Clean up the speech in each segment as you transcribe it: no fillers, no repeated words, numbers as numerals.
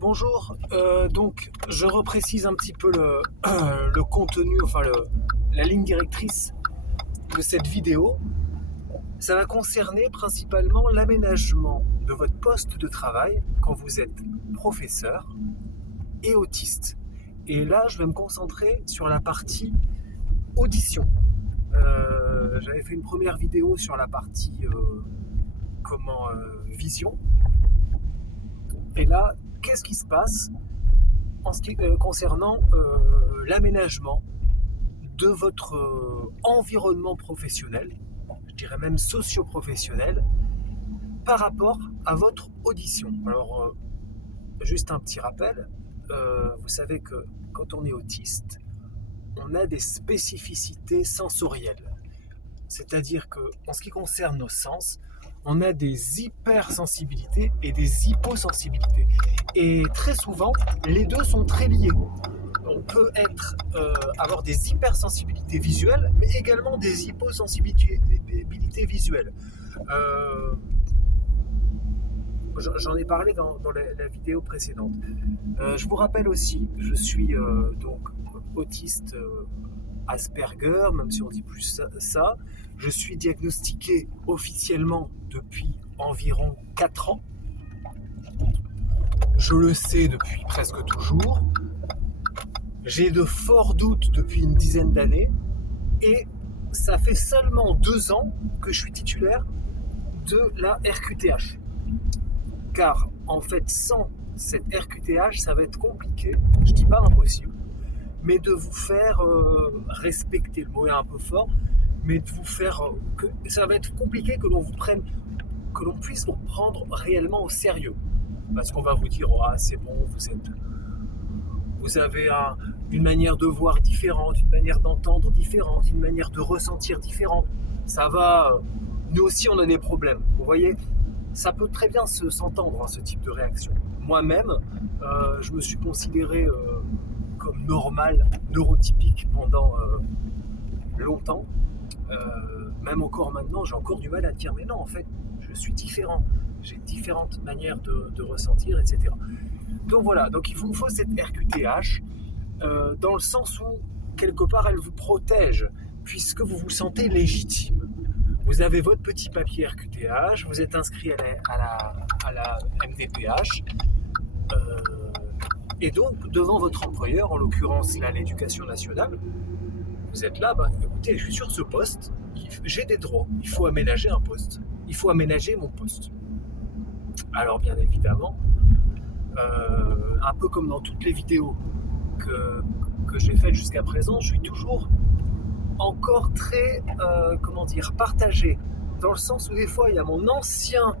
Bonjour, donc je reprécise un petit peu le contenu, la ligne directrice de cette vidéo. Ça va concerner principalement l'aménagement de votre poste de travail quand vous êtes professeur et autiste. Et là, je vais me concentrer sur la partie audition. J'avais fait une première vidéo sur la partie vision. Et là, qu'est-ce qui se passe en ce qui concernant l'aménagement de votre environnement professionnel, je dirais même socio-professionnel, par rapport à votre audition. Alors, juste un petit rappel, vous savez que quand on est autiste, on a des spécificités sensorielles. C'est-à-dire qu'en ce qui concerne nos sens, on a des hypersensibilités et des hyposensibilités. Et très souvent, les deux sont très liés. On peut avoir des hypersensibilités visuelles, mais également des hyposensibilités visuelles. J'en ai parlé dans la vidéo précédente. Je vous rappelle aussi, je suis donc autiste Asperger, même si on dit plus ça. Je suis diagnostiqué officiellement depuis environ 4 ans. Je le sais depuis presque toujours. J'ai de forts doutes depuis une dizaine d'années. Et ça fait seulement 2 ans que je suis titulaire de la RQTH. Car en fait, sans cette RQTH, ça va être compliqué. Je dis pas impossible, mais de vous faire respecter, le mot est un peu fort, mais de vous faire ça va être compliqué que l'on puisse vous prendre réellement au sérieux, parce qu'on va vous dire c'est bon, vous avez une manière de voir différente, une manière d'entendre différente, une manière de ressentir différente. Ça va, nous aussi on a des problèmes, vous voyez. Ça peut très bien s'entendre, ce type de réaction. Moi-même, je me suis considéré comme normal, neurotypique pendant longtemps. Même encore maintenant, j'ai encore du mal à dire, mais non, en fait, je suis différent. J'ai différentes manières de ressentir, etc. Donc voilà, donc il vous faut cette RQTH, dans le sens où, quelque part, elle vous protège, puisque vous vous sentez légitime. Vous avez votre petit papier RQTH, vous êtes inscrit à la MDPH, et donc devant votre employeur, en l'occurrence là, l'Éducation nationale, vous êtes là, écoutez, je suis sur ce poste, j'ai des droits, il faut aménager un poste, il faut aménager mon poste. Alors bien évidemment, un peu comme dans toutes les vidéos que j'ai faites jusqu'à présent, je suis toujours encore très, partagé, dans le sens où des fois il y a mon ancien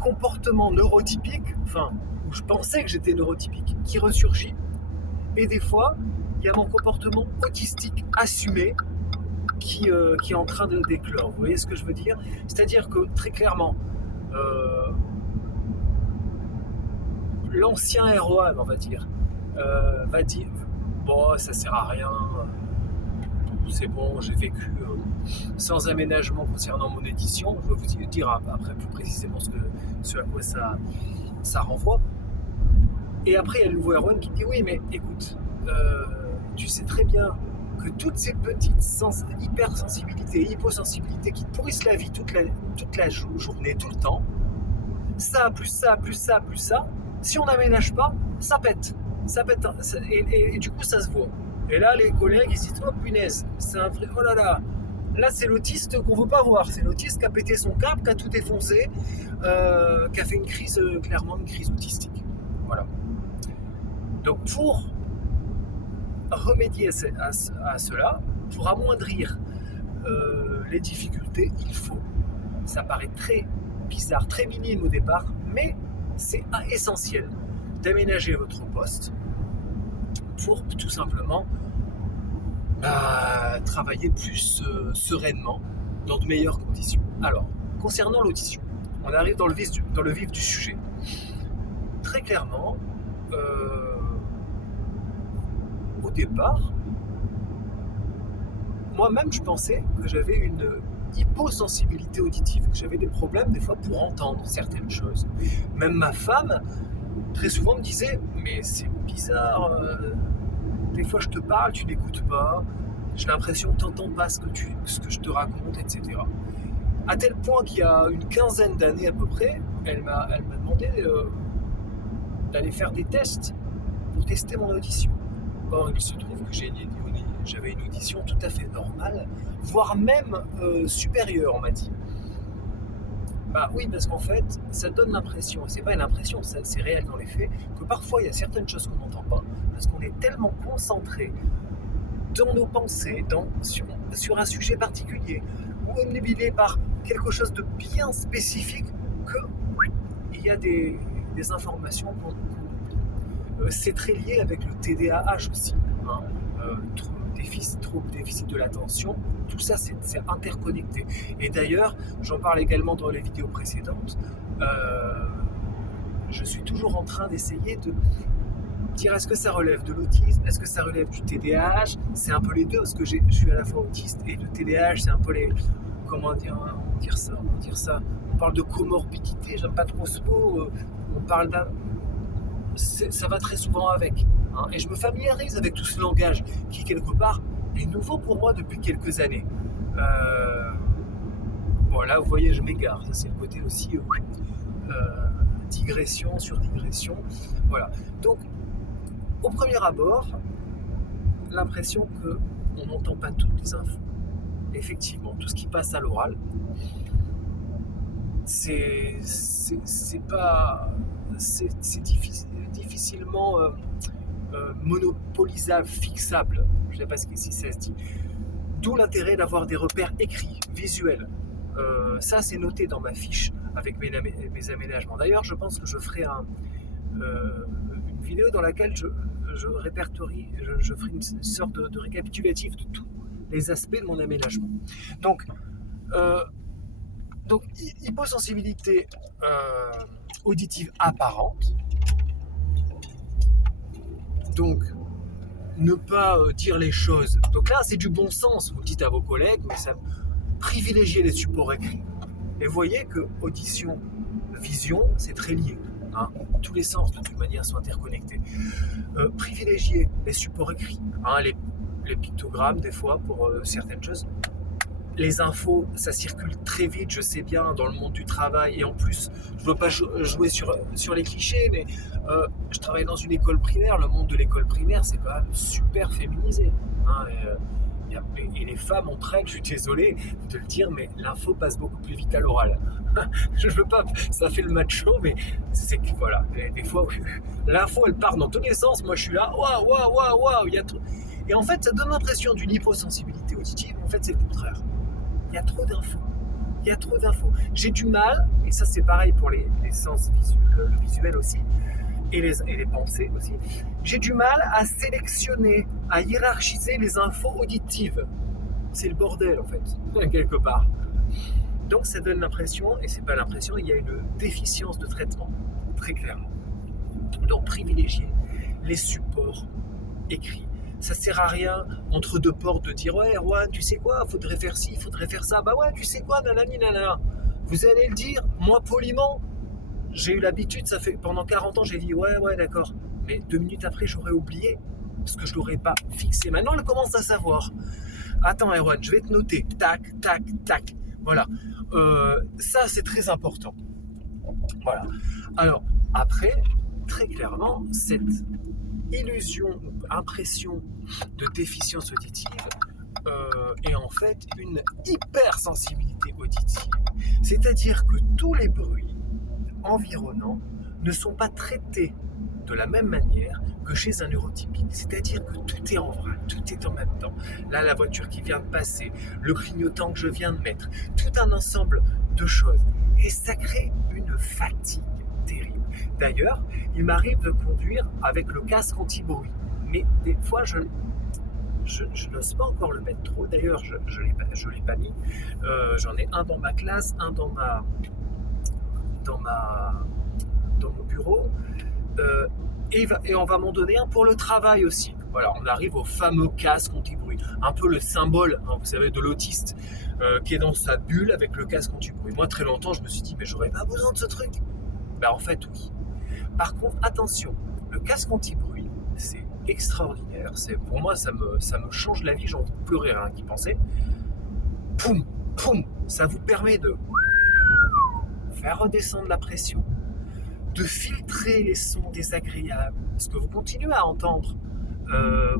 comportement neurotypique, où je pensais que j'étais neurotypique, qui ressurgit, et des fois il y a mon comportement autistique assumé qui est en train de d'éclore. Vous voyez ce que je veux dire? C'est-à-dire que très clairement, l'ancien Erwan, on va dire, va dire bon, ça sert à rien, c'est bon, j'ai vécu sans aménagement concernant mon édition. Je vais vous dire après plus précisément ce à quoi ça renvoie. Et après, il y a le nouveau Erwan qui dit oui, mais écoute, tu sais très bien que toutes ces petites hypersensibilités, hyposensibilités qui te pourrissent la vie toute la journée, tout le temps, ça, plus ça, plus ça, plus ça, si on n'aménage pas, ça pète. Et du coup, ça se voit. Et là, les collègues, ils se disent, oh punaise, c'est un vrai, oh là là, là c'est l'autiste qu'on veut pas voir, c'est l'autiste qui a pété son câble, qui a tout défoncé, qui a fait une crise, clairement une crise autistique. Voilà. Donc pour remédier à cela, pour amoindrir les difficultés, il faut, ça paraît très bizarre, très minime au départ, mais c'est essentiel d'aménager votre poste pour tout simplement travailler plus sereinement, dans de meilleures conditions. Alors, concernant l'audition, on arrive dans le vif du sujet. Très clairement, au départ, moi-même je pensais que j'avais une hyposensibilité auditive, que j'avais des problèmes des fois pour entendre certaines choses. Même ma femme très souvent me disaient mais c'est bizarre, des fois je te parle, tu n'écoutes pas, j'ai l'impression que tu n'entends pas ce que je te raconte, etc. À tel point qu'il y a une quinzaine d'années à peu près, elle m'a demandé d'aller faire des tests pour tester mon audition. Or, il se trouve que j'avais une audition tout à fait normale, voire même supérieure, on m'a dit. Bah oui, parce qu'en fait, ça donne l'impression, et c'est pas une impression, c'est réel dans les faits, que parfois il y a certaines choses qu'on n'entend pas, parce qu'on est tellement concentré dans nos pensées, sur un sujet particulier, ou omnubilé par quelque chose de bien spécifique, qu'il y a des informations qu'on c'est très lié avec le TDAH aussi, hein. Trouble déficit de l'attention, tout ça c'est interconnecté. Et d'ailleurs, j'en parle également dans les vidéos précédentes, je suis toujours en train d'essayer de dire est-ce que ça relève de l'autisme, est-ce que ça relève du TDAH, c'est un peu les deux, parce que je suis à la fois autiste et le TDAH, c'est un peu les... Comment dire ça, on parle de comorbidité, j'aime pas trop ce mot, on parle d'un... Ça va très souvent avec, hein, et je me familiarise avec tout ce langage qui quelque part est nouveau pour moi depuis quelques années. Bon là vous voyez je m'égare, ça c'est le côté aussi digression sur digression, voilà. Donc au premier abord, l'impression qu'on n'entend pas toutes les infos. Effectivement, tout ce qui passe à l'oral, c'est difficilement monopolisable, fixable. Je ne sais pas si ça se dit. D'où l'intérêt d'avoir des repères écrits, visuels. Ça, c'est noté dans ma fiche avec mes aménagements. D'ailleurs, je pense que je ferai une vidéo dans laquelle je répertorie, je ferai une sorte de récapitulatif de tous les aspects de mon aménagement. Donc hyposensibilité auditive apparente. Donc, ne pas dire les choses. Donc là, c'est du bon sens. Vous le dites à vos collègues, mais ça privilégier les supports écrits. Et vous voyez que audition, vision, c'est très lié. Hein. Tous les sens, de toute manière, sont interconnectés. Privilégier les supports écrits. Hein, les pictogrammes, des fois, pour certaines choses. Les infos, ça circule très vite, je sais bien, dans le monde du travail. Et en plus, je ne veux pas jouer sur les clichés, mais je travaille dans une école primaire. Le monde de l'école primaire, c'est quand même super féminisé. Hein, et les femmes entre elles, je suis désolé de le dire, mais l'info passe beaucoup plus vite à l'oral. Je veux pas, ça fait le macho, mais c'est que voilà, des fois, l'info elle part dans tous les sens. Moi, je suis là, waouh, il y a trop. Et en fait, ça donne l'impression d'une hyposensibilité auditive. En fait, c'est le contraire. Il y a trop d'infos. J'ai du mal, et ça c'est pareil pour les sens visuels, le visuel aussi, et les pensées aussi. J'ai du mal à sélectionner, à hiérarchiser les infos auditives. C'est le bordel en fait, quelque part. Donc ça donne l'impression, et c'est pas l'impression, il y a une déficience de traitement, très clairement. Donc privilégier les supports écrits. Ça sert à rien entre deux portes de dire ouais Erwan, tu sais quoi, faudrait faire ci, faudrait faire ça. Bah ouais, tu sais quoi, nanani nanana. Vous allez le dire, moi poliment, j'ai eu l'habitude, ça fait pendant 40 ans, j'ai dit ouais d'accord. Mais 2 minutes après, j'aurais oublié parce que je l'aurais pas fixé. Maintenant, elle commence à savoir. Attends Erwan, je vais te noter. Tac. Voilà. Ça, c'est très important. Voilà. Alors après, très clairement, cette illusion, impression de déficience auditive est en fait une hypersensibilité auditive. C'est-à-dire que tous les bruits environnants ne sont pas traités de la même manière que chez un neurotypique. C'est-à-dire que tout est en vrac, tout est en même temps. Là, la voiture qui vient de passer, le clignotant que je viens de mettre, tout un ensemble de choses. Et ça crée une fatigue terrible. D'ailleurs, il m'arrive de conduire avec le casque anti-bruit. Mais des fois, je n'ose pas encore le mettre trop. D'ailleurs, je l'ai pas mis. J'en ai un dans ma classe, un dans mon bureau. Et on va m'en donner un pour le travail aussi. Voilà, on arrive au fameux casque anti-bruit. Un peu le symbole, hein, vous savez, de l'autiste qui est dans sa bulle avec le casque anti-bruit. Moi, très longtemps, je me suis dit, mais j'aurais pas besoin de ce truc. Ben, en fait, oui. Par contre, attention, le casque anti-bruit, c'est extraordinaire. Pour moi, ça me change la vie. J'en peux plus rire hein, qui pensait. Poum, poum, ça vous permet de faire redescendre la pression, de filtrer les sons désagréables, ce que vous continuez à entendre.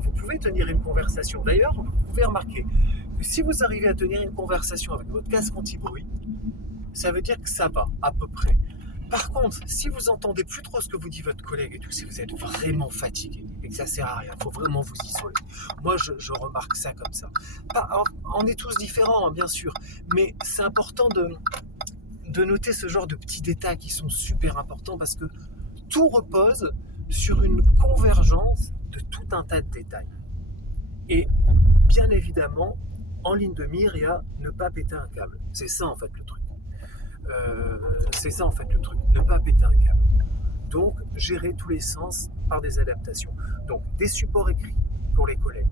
Vous pouvez tenir une conversation. D'ailleurs, vous pouvez remarquer que si vous arrivez à tenir une conversation avec votre casque anti-bruit, ça veut dire que ça va, à peu près. Par contre, si vous entendez plus trop ce que vous dit votre collègue et tout, si vous êtes vraiment fatigué et que ça sert à rien, il faut vraiment vous isoler. Moi, je remarque ça comme ça. On est tous différents, hein, bien sûr, mais c'est important de noter ce genre de petits détails qui sont super importants parce que tout repose sur une convergence de tout un tas de détails. Et bien évidemment, en ligne de mire, il y a ne pas péter un câble. C'est ça en fait le truc. Ne pas péter un câble. Donc, gérer tous les sens par des adaptations. Donc, des supports écrits pour les collègues.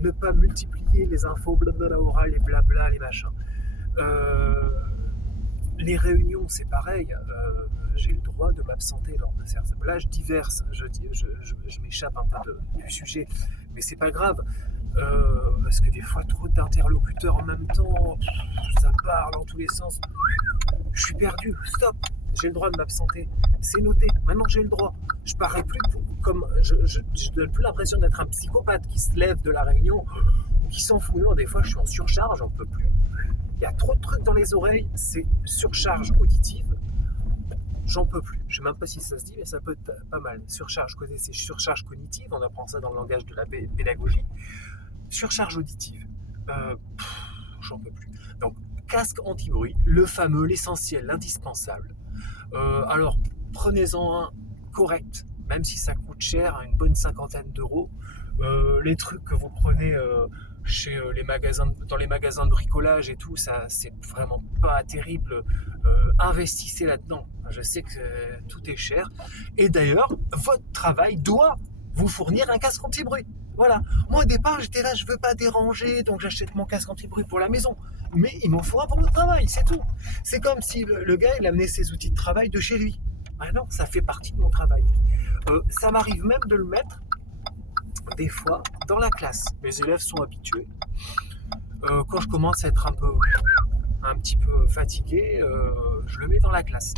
Ne pas multiplier les infos blablabla orales, les blabla, les machins. Les réunions, c'est pareil. J'ai le droit de m'absenter lors de certaines. Là, je diverse, je m'échappe un peu du sujet, mais c'est pas grave. Parce que des fois, trop d'interlocuteurs en même temps, ça parle dans tous les sens. Je suis perdu, stop, j'ai le droit de m'absenter. C'est noté, maintenant j'ai le droit. Je parais plus comme. Je donne plus l'impression d'être un psychopathe qui se lève de la réunion, qui s'en fout. Non, des fois, je suis en surcharge, j'en peux plus. Il y a trop de trucs dans les oreilles, c'est surcharge auditive. J'en peux plus. Je ne sais même pas si ça se dit, mais ça peut être pas mal. Surcharge, c'est surcharge cognitive, on apprend ça dans le langage de la pédagogie. Surcharge auditive. J'en peux plus. Donc, casque anti-bruit, le fameux, l'essentiel, l'indispensable. Alors, prenez-en un correct, même si ça coûte cher, une bonne 50aine d'euros. Les trucs que vous prenez chez dans les magasins de bricolage et tout, ça c'est vraiment pas terrible. Investissez là-dedans. Je sais que tout est cher. Et d'ailleurs, votre travail doit vous fournir un casque anti-bruit. Voilà. Moi au départ, j'étais là, je veux pas déranger, donc j'achète mon casque anti-bruit pour la maison. Mais il m'en faut un pour le travail, c'est tout. C'est comme si le gars, il amenait ses outils de travail de chez lui. Ah non, ça fait partie de mon travail. Ça m'arrive même de le mettre des fois dans la classe. Mes élèves sont habitués. Quand je commence à être un petit peu fatigué, je le mets dans la classe.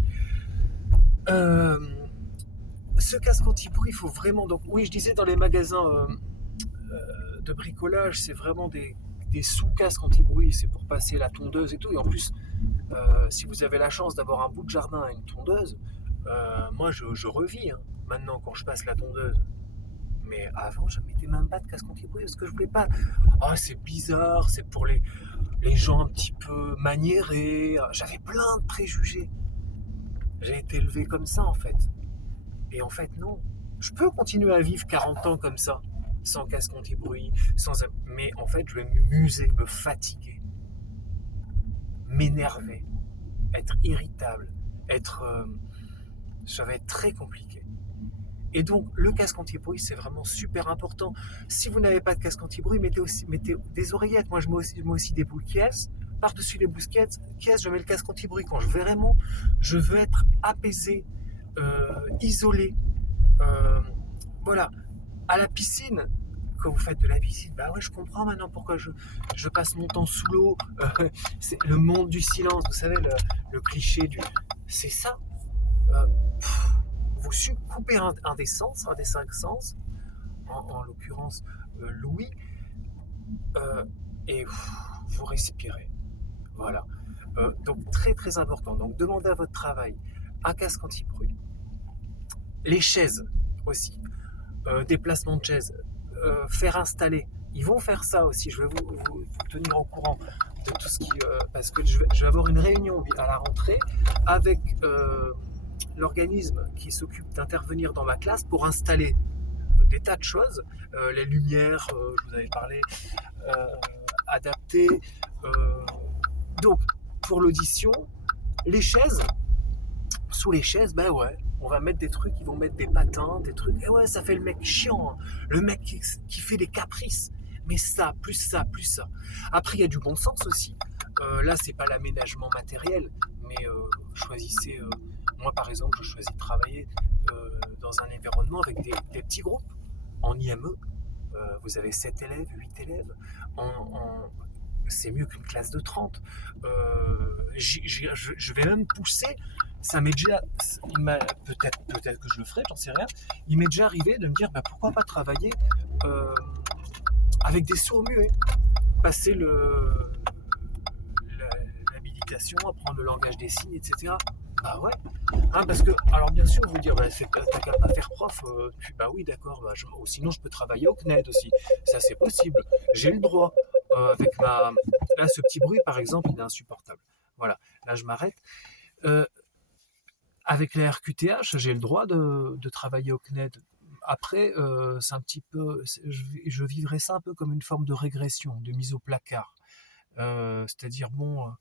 Ce casque anti-bruit, il faut vraiment... Donc, oui, je disais dans les magasins de bricolage, c'est vraiment des sous-casques anti-bruit, c'est pour passer la tondeuse et tout. Et en plus, si vous avez la chance d'avoir un bout de jardin à une tondeuse, moi je revis hein, maintenant quand je passe la tondeuse. Mais avant, je ne mettais même pas de casque anti-bruit parce que je voulais pas. Oh, c'est bizarre, c'est pour les gens un petit peu maniérés. J'avais plein de préjugés. J'ai été élevé comme ça en fait. Et en fait, non. Je peux continuer à vivre 40 ans comme ça, sans casque anti-bruit, mais en fait, je vais m'user, me fatiguer, m'énerver, être irritable, ça va être très compliqué. Et donc, le casque anti-bruit, c'est vraiment super important. Si vous n'avez pas de casque anti-bruit, mettez des oreillettes. Moi, je mets aussi des boules caisses. Par-dessus les boules caisses, je mets le casque anti-bruit. Quand je veux être apaisé, isolé. Voilà. À la piscine, quand vous faites de la piscine, bah ouais, je comprends maintenant pourquoi je passe mon temps sous l'eau. C'est le monde du silence, vous savez, le cliché du... C'est ça. Vous coupez un des sens, un des 5 sens, en l'occurrence l'ouïe, et vous respirez. Voilà. Donc très très important. Donc demandez à votre travail un casque anti-bruit. Les chaises aussi. Déplacement de chaises. Faire installer. Ils vont faire ça aussi. Je vais vous tenir au courant de tout ce qui... parce que je vais avoir une réunion à la rentrée avec... l'organisme qui s'occupe d'intervenir dans ma classe pour installer des tas de choses, les lumières, je vous avais parlé, adaptées. Donc, pour l'audition, les chaises, sous les chaises, ben ouais, on va mettre des trucs, ils vont mettre des patins, des trucs, et ouais, ça fait le mec chiant, hein, le mec qui fait des caprices, mais ça, plus ça, plus ça. Après, il y a du bon sens aussi. Là, c'est pas l'aménagement matériel, mais choisissez... moi, par exemple, je choisis de travailler dans un environnement avec des petits groupes. En IME, vous avez 7 élèves, 8 élèves. C'est mieux qu'une classe de 30. Je vais même pousser. Ça m'est déjà, peut-être que je le ferai, j'en sais rien. Il m'est déjà arrivé de me dire, pourquoi pas travailler avec des sourds-muets, passer l'habilitation, apprendre le langage des signes, etc. Bah ouais, parce que, alors bien sûr, vous dire, t'as qu'à pas faire prof, bah oui, d'accord, sinon je peux travailler au CNED aussi, ça c'est possible, j'ai le droit, avec là, ce petit bruit, par exemple, il est insupportable. Voilà, là je m'arrête. Avec la RQTH, j'ai le droit de travailler au CNED. Après, c'est un petit peu, je vivrais ça un peu comme une forme de régression, de mise au placard. C'est-à-dire, bon,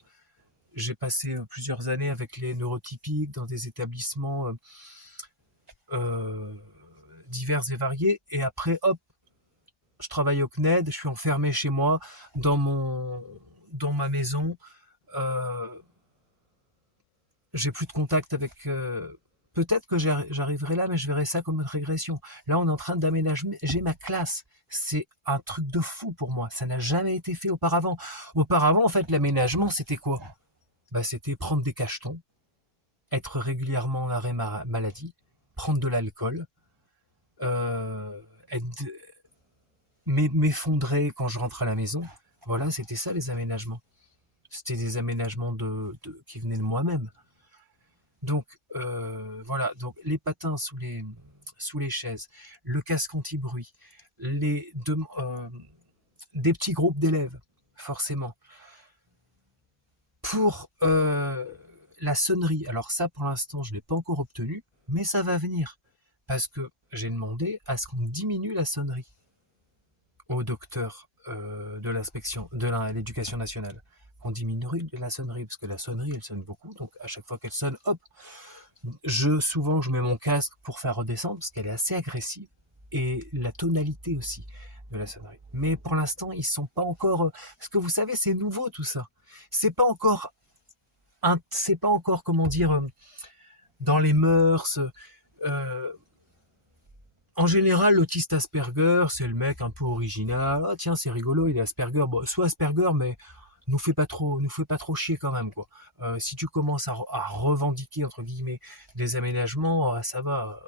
j'ai passé plusieurs années avec les neurotypiques dans des établissements divers et variés, et après, hop, je travaille au CNED, je suis enfermé chez moi, dans ma maison, j'ai plus de contact avec... peut-être que j'arriverai là, mais je verrai ça comme une régression. Là, on est en train d'aménager ma classe. C'est un truc de fou pour moi. Ça n'a jamais été fait auparavant. Auparavant, en fait, l'aménagement, c'était quoi? C'était prendre des cachetons, être régulièrement en arrêt maladie, prendre de l'alcool, m'effondrer quand je rentre à la maison. Voilà, c'était ça les aménagements. C'était des aménagements qui venaient de moi-même. Donc voilà, donc les patins sous les chaises, le casque anti-bruit, des petits groupes d'élèves, forcément. Pour la sonnerie, alors ça pour l'instant je ne l'ai pas encore obtenu, mais ça va venir. Parce que j'ai demandé à ce qu'on diminue la sonnerie au docteur de l'inspection, de l'éducation nationale. On diminue la sonnerie, parce que la sonnerie elle sonne beaucoup, donc à chaque fois qu'elle sonne, hop, souvent je mets mon casque pour faire redescendre, parce qu'elle est assez agressive, et la tonalité aussi de la sonnerie. Mais pour l'instant, ils sont pas encore... Parce que vous savez, c'est nouveau tout ça. C'est pas encore, comment dire, dans les mœurs. En général, l'autiste Asperger, c'est le mec un peu original. Ah tiens, c'est rigolo, il est Asperger. Bon, soit Asperger, mais nous fait pas trop chier quand même, quoi. Si tu commences à revendiquer entre guillemets des aménagements, ça va.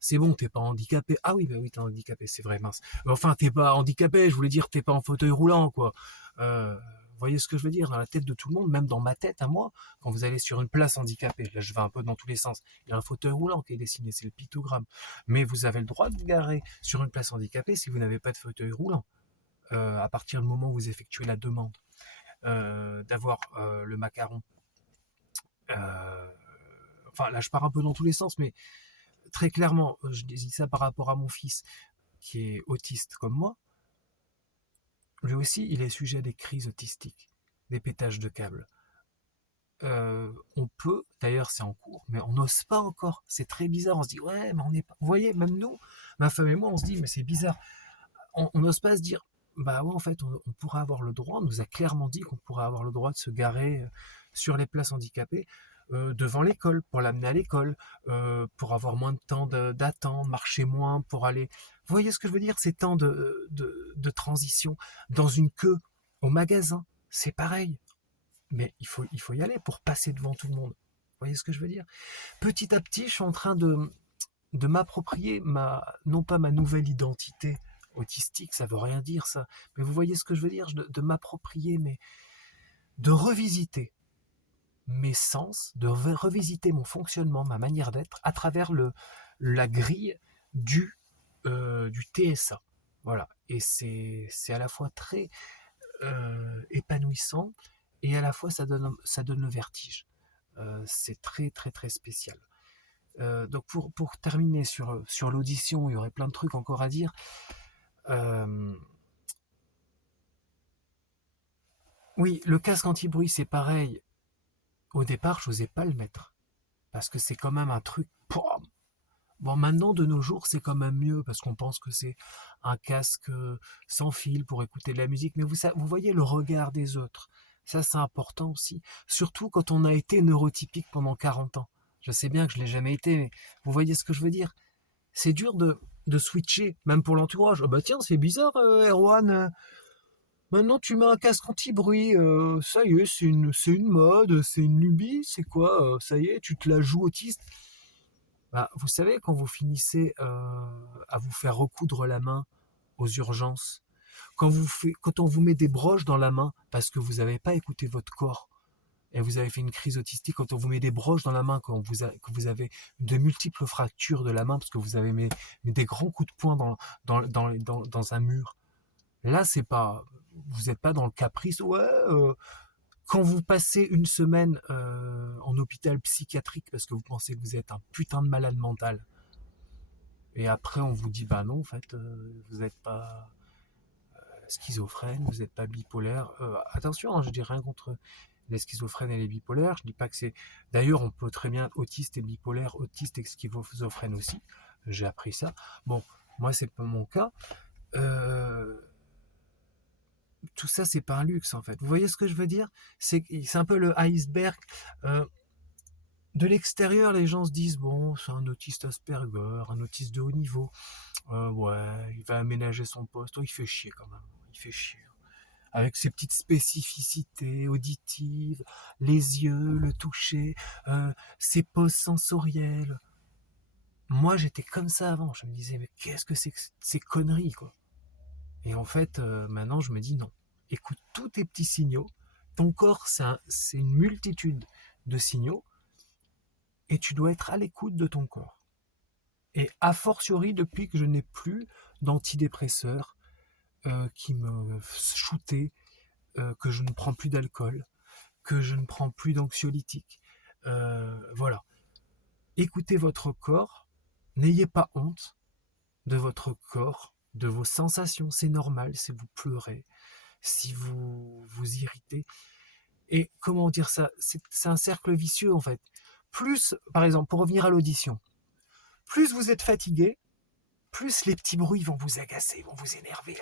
C'est bon, t'es pas handicapé. Ah oui, oui, t'es handicapé, c'est vrai, mince. Enfin, t'es pas handicapé, je voulais dire, t'es pas en fauteuil roulant, quoi. Vous voyez ce que je veux dire? Dans la tête de tout le monde, même dans ma tête à moi, quand vous allez sur une place handicapée, là je vais un peu dans tous les sens, il y a un fauteuil roulant qui est dessiné, c'est le pictogramme. Mais vous avez le droit de vous garer sur une place handicapée si vous n'avez pas de fauteuil roulant. À partir du moment où vous effectuez la demande d'avoir le macaron. Enfin, là je pars un peu dans tous les sens, mais très clairement, je dis ça par rapport à mon fils qui est autiste comme moi. Lui aussi, il est sujet à des crises autistiques, des pétages de câbles. On peut, d'ailleurs c'est en cours, mais on n'ose pas encore. C'est très bizarre, on se dit, ouais, mais on n'est pas... Vous voyez, même nous, ma femme et moi, on se dit, mais c'est bizarre. On n'ose pas se dire, bah ouais, en fait, on pourrait avoir le droit, on nous a clairement dit qu'on pourrait avoir le droit de se garer sur les places handicapées, devant l'école, pour l'amener à l'école, pour avoir moins de temps d'attente, marcher moins, pour aller... Vous voyez ce que je veux dire? Ces temps de transition. Dans une queue au magasin, c'est pareil. Mais il faut y aller pour passer devant tout le monde. Vous voyez ce que je veux dire? Petit à petit, je suis en train de m'approprier non pas ma nouvelle identité autistique, ça veut rien dire ça, mais vous voyez ce que je veux dire? De m'approprier, mais de revisiter mes sens, de revisiter mon fonctionnement, ma manière d'être, à travers la grille du TSA. Voilà. Et c'est à la fois très épanouissant, et à la fois ça donne le vertige. C'est très très très spécial. Donc pour terminer sur l'audition, il y aurait plein de trucs encore à dire. Oui, le casque anti-bruit, c'est pareil. Au départ, je n'osais pas le mettre. Parce que c'est quand même un truc... Bon, maintenant, de nos jours, c'est quand même mieux, parce qu'on pense que c'est un casque sans fil pour écouter de la musique. Mais vous voyez le regard des autres. Ça, c'est important aussi. Surtout quand on a été neurotypique pendant 40 ans. Je sais bien que je ne l'ai jamais été, mais vous voyez ce que je veux dire? C'est dur de switcher, même pour l'entourage. Ah bah tiens, c'est bizarre, Erwan. Maintenant, tu mets un casque anti-bruit. Ça y est, c'est une mode, c'est une lubie. C'est quoi ça y est, tu te la joues autiste. Bah, vous savez, quand vous finissez à vous faire recoudre la main aux urgences, quand on vous met des broches dans la main parce que vous n'avez pas écouté votre corps et vous avez fait une crise autistique, quand on vous met des broches dans la main, que vous avez de multiples fractures de la main parce que vous avez mis des grands coups de poing dans un mur, là, c'est pas, vous n'êtes pas dans le caprice. Ouais, quand vous passez une semaine en hôpital psychiatrique parce que vous pensez que vous êtes un putain de malade mental, et après on vous dit bah non, en fait, vous n'êtes pas schizophrène, vous n'êtes pas bipolaire. Attention, hein, je dis rien contre les schizophrènes et les bipolaires. Je dis pas que c'est. D'ailleurs, on peut très bien être autiste et bipolaire, autiste et schizophrène aussi. J'ai appris ça. Bon, moi c'est pas mon cas. Tout ça, c'est pas un luxe en fait. Vous voyez ce que je veux dire? C'est un peu le iceberg. De l'extérieur, les gens se disent bon, c'est un autiste Asperger, un autiste de haut niveau. Ouais, il va aménager son poste. Oh, il fait chier quand même. Il fait chier. Avec ses petites spécificités auditives, les yeux, le toucher, ses poses sensorielles. Moi, j'étais comme ça avant. Je me disais, mais qu'est-ce que c'est que ces conneries, quoi? Et en fait, maintenant, je me dis non. Écoute tous tes petits signaux. Ton corps, c'est une multitude de signaux. Et tu dois être à l'écoute de ton corps. Et a fortiori, depuis que je n'ai plus d'antidépresseurs qui me shootaient, que je ne prends plus d'alcool, que je ne prends plus d'anxiolytiques. Voilà. Écoutez votre corps. N'ayez pas honte de votre corps, de vos sensations. C'est normal si vous pleurez, si vous vous irritez. Et comment dire ça? C'est un cercle vicieux en fait. Plus, par exemple, pour revenir à l'audition, plus vous êtes fatigué, plus les petits bruits vont vous agacer, vont vous énerver.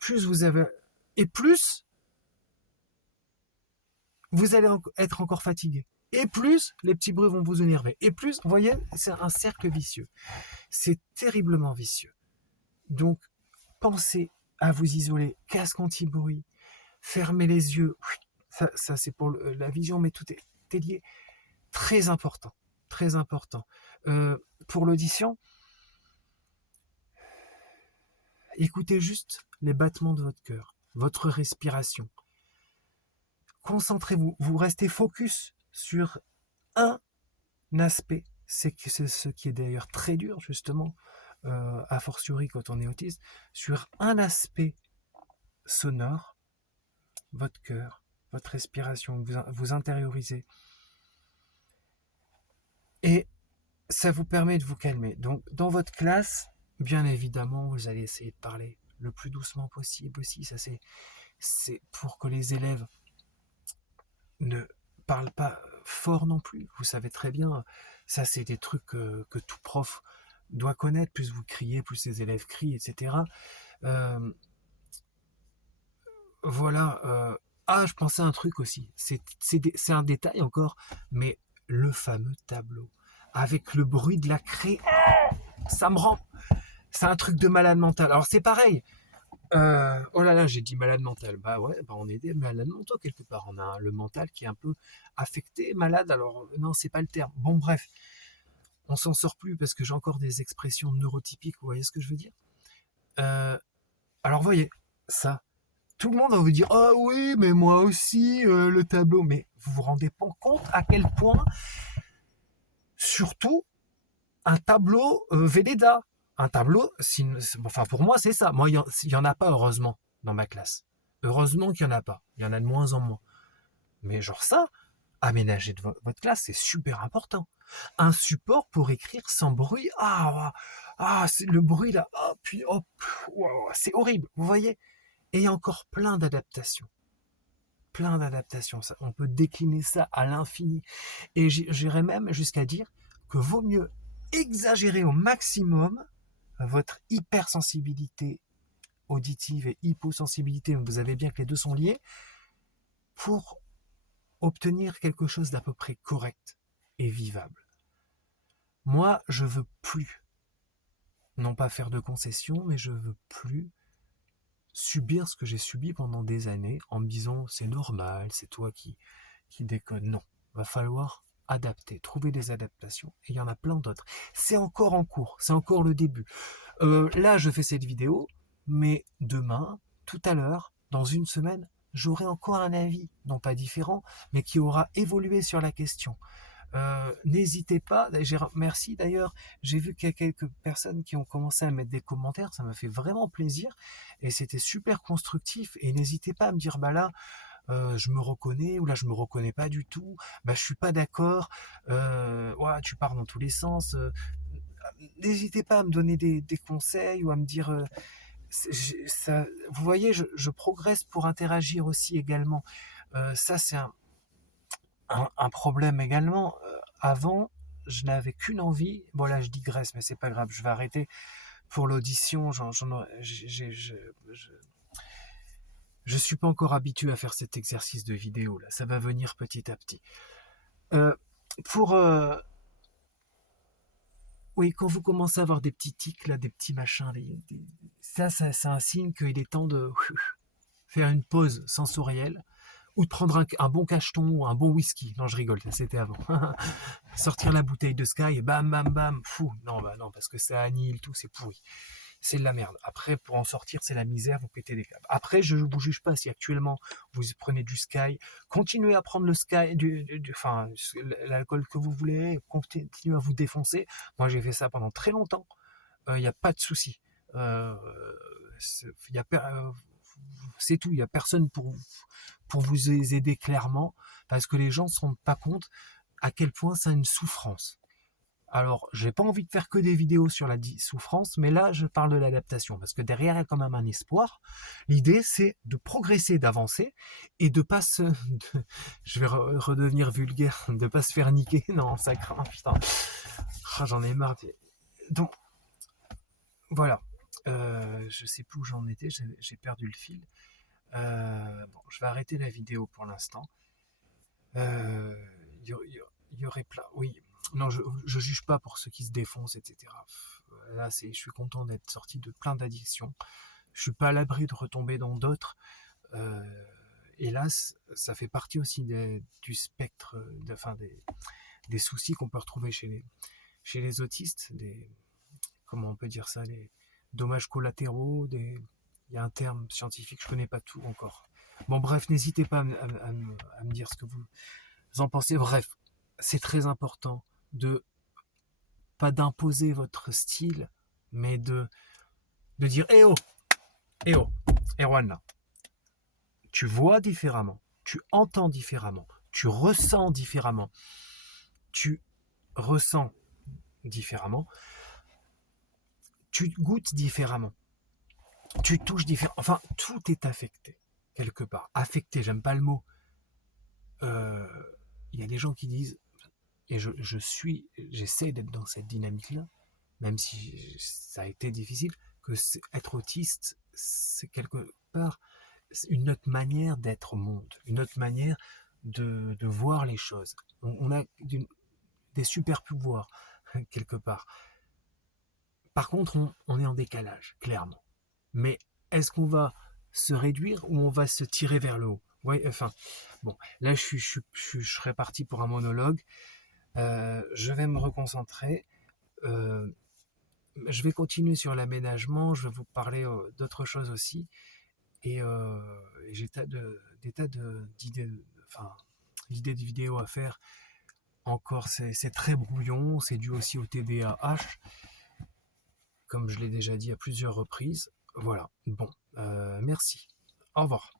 Plus vous avez... Et plus vous allez être encore fatigué. Et plus les petits bruits vont vous énerver. Et plus, vous voyez, c'est un cercle vicieux. C'est terriblement vicieux. Donc, pensez à vous isoler, casque anti-bruit, fermez les yeux. Ça c'est pour la vision, mais tout est lié. Très important. Très important. Pour l'audition, écoutez juste les battements de votre cœur, votre respiration. Concentrez-vous, vous restez focus sur un aspect, c'est ce qui est d'ailleurs très dur justement, a fortiori quand on est autiste, sur un aspect sonore, votre cœur, votre respiration, vous intériorisez. Et ça vous permet de vous calmer. Donc dans votre classe, bien évidemment, vous allez essayer de parler le plus doucement possible aussi. Ça c'est pour que les élèves ne parlent pas fort non plus. Vous savez très bien, ça c'est des trucs que tout prof doit connaître. Plus vous criez, plus les élèves crient, etc. Voilà. Je pensais à un truc aussi. C'est un détail encore, mais le fameux tableau avec le bruit de la craie, ça me rend. C'est un truc de malade mental. Alors c'est pareil. Oh là là, j'ai dit malade mental. Bah ouais, bah on est des malades mentaux quelque part. On a le mental qui est un peu affecté, malade. Alors non, c'est pas le terme. Bon bref, on s'en sort plus parce que j'ai encore des expressions neurotypiques. Vous voyez ce que je veux dire? Alors voyez, ça. Tout le monde va vous dire ah oui, mais moi aussi le tableau. Mais vous vous rendez pas compte à quel point, surtout un tableau Velleda. Un tableau, enfin pour moi c'est ça. Moi il y en a pas heureusement dans ma classe. Heureusement qu'il y en a pas. Il y en a de moins en moins. Mais genre ça, aménager de votre classe, c'est super important. Un support pour écrire sans bruit. C'est le bruit là. Puis c'est horrible. Vous voyez. Et il y a encore plein d'adaptations. Plein d'adaptations. On peut décliner ça à l'infini. Et j'irais même jusqu'à dire que vaut mieux exagérer au maximum votre hypersensibilité auditive et hyposensibilité, vous savez bien que les deux sont liés, pour obtenir quelque chose d'à peu près correct et vivable. Moi, je veux plus non pas faire de concessions, mais je veux plus subir ce que j'ai subi pendant des années en me disant c'est normal, c'est toi qui déconne. Non, va falloir adapter, trouver des adaptations. Et il y en a plein d'autres. C'est encore en cours, c'est encore le début. Là, je fais cette vidéo, mais demain, tout à l'heure, dans une semaine, j'aurai encore un avis, non pas différent, mais qui aura évolué sur la question. N'hésitez pas, merci d'ailleurs, j'ai vu qu'il y a quelques personnes qui ont commencé à mettre des commentaires, ça m'a fait vraiment plaisir, et c'était super constructif, et n'hésitez pas à me dire, bah là, je me reconnais, ou là je me reconnais pas du tout, bah je suis pas d'accord, ouais, tu pars dans tous les sens, n'hésitez pas à me donner des conseils, ou à me dire, ça, vous voyez, je progresse pour interagir aussi également, ça c'est un problème également. Avant, je n'avais qu'une envie. Bon, là, je digresse, mais c'est pas grave. Je vais arrêter pour l'audition. Je suis pas encore habitué à faire cet exercice de vidéo là. Ça va venir petit à petit. Euh, pour oui, quand vous commencez à avoir des petits tics là, des petits machins, ça, c'est un signe qu'il est temps de faire une pause sensorielle, ou de prendre un bon cacheton ou un bon whisky. Non, je rigole, ça c'était avant. Sortir la bouteille de Sky et bam, bam, bam, fou. Non, bah non, parce que ça annihile tout, c'est pourri. C'est de la merde. Après, pour en sortir, c'est la misère, vous pétez des câbles. Après, je ne vous juge pas si actuellement vous prenez du Sky. Continuez à prendre le Sky, enfin, l'alcool que vous voulez, continuez à vous défoncer. Moi, j'ai fait ça pendant très longtemps. Il n'y a pas de souci. Y a, c'est tout. Il n'y a personne pour vous aider clairement, parce que les gens ne se rendent pas compte à quel point c'est une souffrance. Alors, j'ai pas envie de faire que des vidéos sur la souffrance, mais là, je parle de l'adaptation, parce que derrière, il y a quand même un espoir. L'idée, c'est de progresser, d'avancer, et de pas se... je vais redevenir vulgaire, de pas se faire niquer. Non, ça craint, putain. Ah, j'en ai marre. Donc, voilà. Je sais plus où j'en étais, j'ai perdu le fil. Bon, je vais arrêter la vidéo pour l'instant. Y aurait plein... Oui, non, je juge pas pour ceux qui se défoncent, etc. Là, je suis content d'être sorti de plein d'addictions. Je suis pas à l'abri de retomber dans d'autres. Hélas, ça fait partie aussi du spectre, des soucis qu'on peut retrouver chez les autistes, comment on peut dire ça, les dommages collatéraux, il y a un terme scientifique, je connais pas tout encore. Bon, bref, n'hésitez pas à me dire ce que vous en pensez. Bref, c'est très important de pas d'imposer votre style, mais de dire eh oh, Erwan là, tu vois différemment, tu entends différemment, tu ressens différemment, tu ressens différemment, tu goûtes différemment, tu touches différemment, enfin tout est affecté quelque part. Affecté, j'aime pas le mot. Il y a des gens qui disent, et j'essaie d'être dans cette dynamique-là, même si ça a été difficile, que être autiste, c'est quelque part une autre manière d'être au monde, une autre manière de voir les choses. On a des super pouvoirs, quelque part. Par contre, on est en décalage, clairement. Mais est-ce qu'on va se réduire ou on va se tirer vers le haut? Ouais, enfin, bon, là, je serais parti pour un monologue. Je vais me reconcentrer. Je vais continuer sur l'aménagement. Je vais vous parler d'autres choses aussi. Et j'ai des tas d'idées, enfin, l'idée de vidéo à faire. Encore, c'est très brouillon. C'est dû aussi au TDAH, comme je l'ai déjà dit à plusieurs reprises. Voilà. Bon, merci. Au revoir.